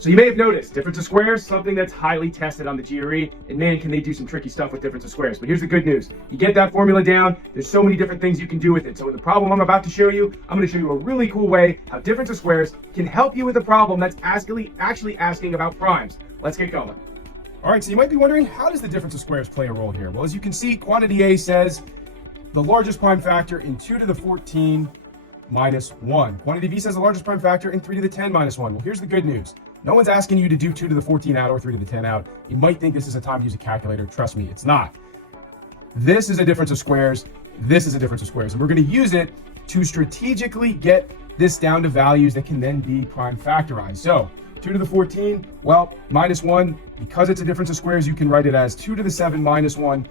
So you may have noticed difference of squares, something that's highly tested on the GRE, and man, can they do some tricky stuff with difference of squares. But here's the good news. You get that formula down, there's so many different things you can do with it. So in the problem I'm about to show you, I'm going to show you a really cool way how difference of squares can help you with a problem that's actually asking about primes. Let's get going. All right, so you might be wondering, how does the difference of squares play a role here? Well, as you can see, quantity A says the largest prime factor in 2 to the 14 minus 1. Quantity B says the largest prime factor in 3 to the 10 minus 1. Well, here's the good news. No one's asking you to do 2 to the 14 out or 3 to the 10 out. You might think this is a time to use a calculator. Trust me, it's not. This is a difference of squares. This is a difference of squares. And we're going to use it to strategically get this down to values that can then be prime factorized. So 2 to the 14, well, minus 1, because it's a difference of squares, you can write it as 2 to the 7 minus 1,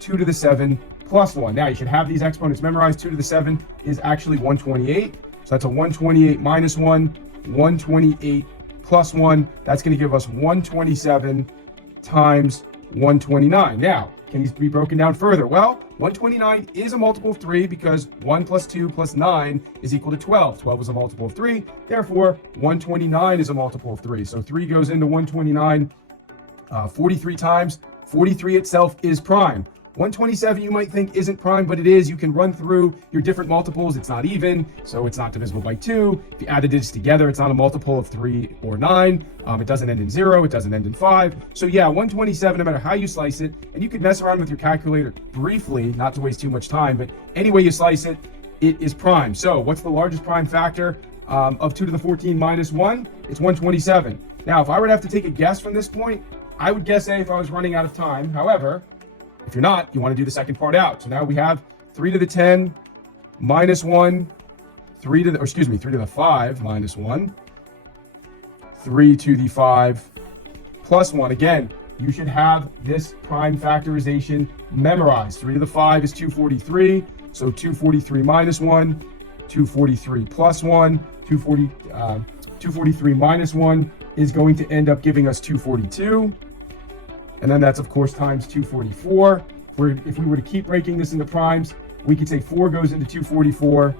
2 to the 7 plus 1. Now, you should have these exponents memorized. 2 to the 7 is actually 128. So that's a 128 minus 1, 128 plus 1. That's going to give us 127 times 129. Now, can these be broken down further? Well, 129 is a multiple of 3 because 1 plus 2 plus 9 is equal to 12. 12 is a multiple of 3. Therefore, 129 is a multiple of 3. So 3 goes into 129 43 times. 43 itself is prime. 127 you might think isn't prime, but it is. You can run through your different multiples. It's not even, so it's not divisible by 2. If you add the digits together, it's not a multiple of 3 or 9. It doesn't end in 0. It doesn't end in 5. So yeah, 127, no matter how you slice it, and you could mess around with your calculator briefly, not to waste too much time, but any way you slice it, it is prime. So what's the largest prime factor of 2 to the 14 minus 1? It's 127. Now, if I were to have to take a guess from this point, I would guess A if I was running out of time. However, if you're not, you want to do the second part out. So now we have 3 to the 10 minus 1, 3 to the 5 minus 1, 3 to the 5 plus 1. Again, you should have this prime factorization memorized. 3 to the 5 is 243. So 243 minus 1, 243 plus 1, 243 minus 1 is going to end up giving us 242. And then that's, of course, times 244. If we were to keep breaking this into primes, we could say 4 goes into 244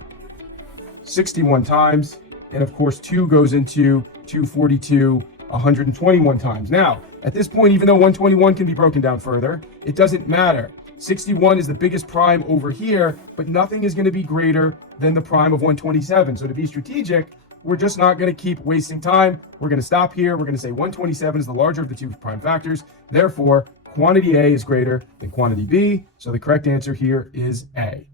61 times. And, of course, 2 goes into 242 121 times. Now, at this point, even though 121 can be broken down further, it doesn't matter. 61 is the biggest prime over here, but nothing is going to be greater than the prime of 127. So to be strategic, we're just not going to keep wasting time. We're going to stop here. We're going to say 127 is the larger of the two prime factors. Therefore, quantity A is greater than quantity B. So the correct answer here is A.